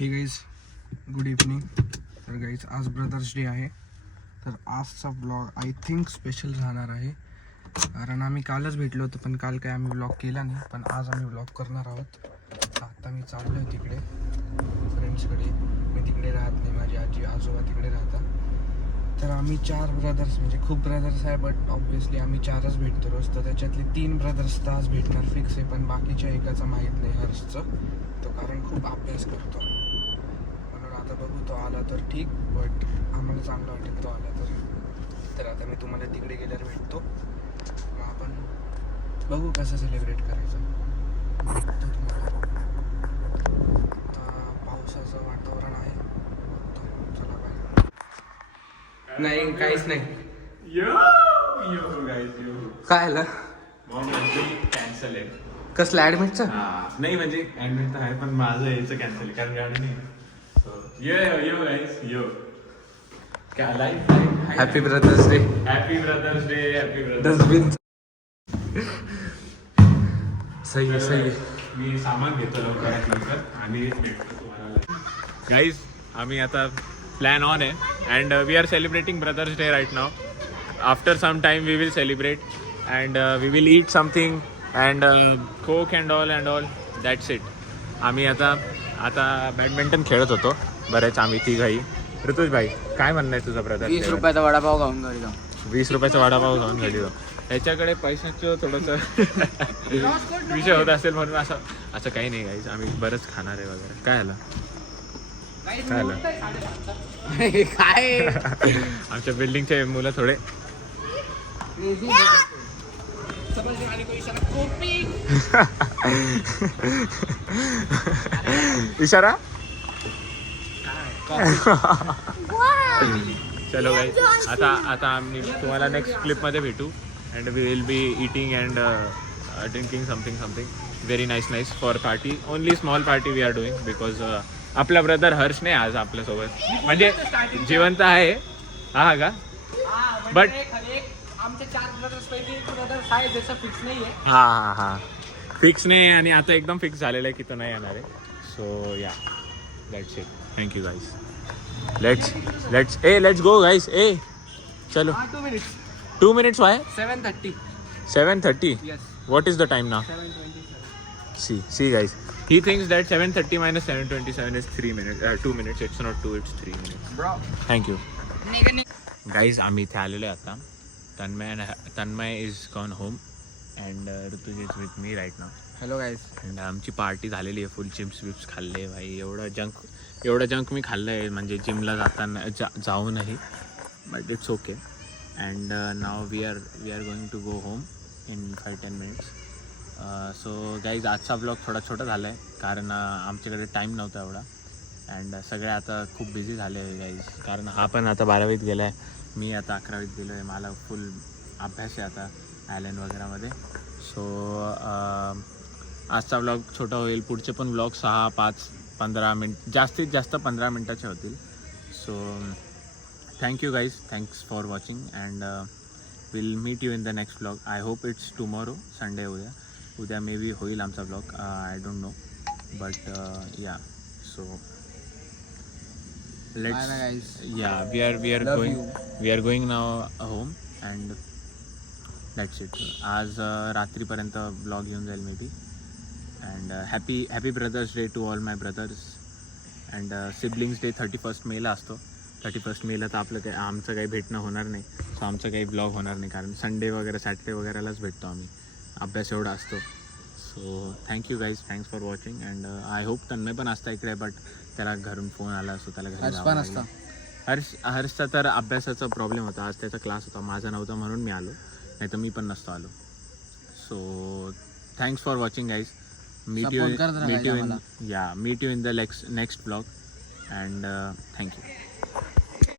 हे guys good evening. तर guys आज ब्रदर्स डे आहे. तर आजचा ब्लॉग आय थिंक स्पेशल राहणार आहे, कारण आम्ही कालच भेटलो होतो पण काल काय आम्ही ब्लॉग केला नाही. पण आज आम्ही ब्लॉग करणार आहोत. आता मी चाललो आहे तिकडे फ्रेंड्सकडे. मी तिकडे राहत नाही, माझी आजी आजोबा तिकडे राहतात. तर आम्ही 4 ब्रदर्स, म्हणजे खूप ब्रदर्स आहे बट ऑब्व्हियसली आम्ही 4च भेटतो रोज. तर त्याच्यातले 3 ब्रदर्स तर आज भेटणार फिक्स आहे, पण बाकीच्या एकाचं माहीत नाही हर्षचं. तो कारण खूप अभ्यास करतो, म्हणून आता बघू तो आला तर ठीक, बट आम्हाला चांगलं वाटेल तो आला तर आता मी तुम्हाला तिकडे गेल्यावर भेटतो. मग आपण बघू कसं सेलिब्रेट करायचं. भेटतो तुम्हाला. आता पावसाचं वातावरण आहे, बघतो. चला बाय. नाही काहीच नाही. काय आलं? कॅन्सल आहे. कसलं ॲडमिटचं? नाही म्हणजे ऍडमिट तर आहे, पण माझं यायचं कॅन्सल आहे कारण गाडी नाही. यो गाईस यो. काय life. Happy brothers day. Happy brothers day. Happy brothers. Dustbin. सही आहे, सही आहे. मी सामान घेतो लवकरात लवकर आणि भेटतो तुम्हाला. गाईज आम्ही आता प्लॅन ऑन आहे and we are celebrating brothers day right now. After some time we will celebrate and we will eat something and coke and all that's it. आम्ही आता बॅडमिंटन खेळत होतो बरेच आम्ही तिघाही. ऋतुज भाई काय म्हणणं आहे तुझं ब्रदर? 20 रुपयाचा वडापाव खाऊन घरी जाऊ. 20 रुपयाचा वडापाव खाऊन घरी जाऊ. त्याच्याकडे पैशाचं थोडंसं विषय होत असेल म्हणून असं काही नाही गाईज. आम्ही बरंच खाणार आहे वगैरे. काय आलं काय आमच्या बिल्डिंगचे मुलं थोडे इशारा. चलो गाईज आता आम्ही तुम्हाला नेक्स्ट क्लिपमध्ये भेटू and we will be eating and drinking something very nice for party. Only small party we are doing because आपला ब्रदर हर्ष नाही आज आपल्यासोबत, म्हणजे जिवंत आहे. हा का? बट आमचे 4 ब्रदर्स पैकी एक ब्रदर्स आहे ज्याचा फिक्स नाही आहे. हा फिक्स नाही आणि आता एकदम फिक्स झालेलं आहे की तो नाही येणार आहे. सो या that's it. Thank you guys. Let's go guys. चलो 2 minutes. Why? 7:30. 7:30. Yes. What is the time now? 7:27. See guys. He thinks that 7:30 minus 7:27 is 3 minutes. 2 minutes. It's not 2. It's 3 minutes. Bro. Thank you. Guys, आम्ही इथे आलेलो आहे आता. Tanmay is gone home and Rutuj is with me right now. Hello guys. And आमची party झालेली आहे. फुल chips विप्स खाल्ले भाई. एवढं जंक मी खाल्लं आहे म्हणजे जिमला जाताना जाऊनही. But it's okay. And now we are going to go home in 5-10 minutes. So guys आजचा ब्लॉग थोडा छोटा झाला आहे कारण आमच्याकडे टाईम नव्हता एवढा. अँड सगळे आता खूप बिझी झाले आहे गाईज, कारण हा पण आता 12वीत गेला आहे, मी आता 11वीत गेलो आहे. मला फुल अभ्यास आहे आता आयलँड वगैरेमध्ये. सो आजचा ब्लॉग छोटा होईल. पुढचे पण ब्लॉग 6, 5, 15 मिनिट जास्तीत जास्त 15 मिनटाचे होतील. So thank you guys. Thanks for watching and will meet you in the next blog. I hope it's tomorrow. Sunday उद्या मे बी होईल आमचा blog. I don't know but yeah. So let's we are going now home and that's it. आज रात्रीपर्यंत blog येऊन जाईल maybe. And happy brothers day to all my brothers. And siblings day 31st मेला असतो. 31st मेला तर आमचं काही भेटणं होणार नाही. सो आमचं काही ब्लॉग होणार नाही कारण संडे वगैरे सॅटर्डे वगैरेलाच भेटतो आम्ही. अभ्यास एवढा असतो. So thank you guys. Thanks for watching and I hope Tanmay पण असता इकडे, बट त्याला घरून फोन आला असतो, त्याला घरी जावं लागलं. हर्षचा तर अभ्यासाचा प्रॉब्लेम होता. आज त्याचा क्लास होता, माझा नव्हता म्हणून मी आलो, नाही तर मी पण नसतो आलो. So thanks for watching guys. Meet you in the next blog and thank you.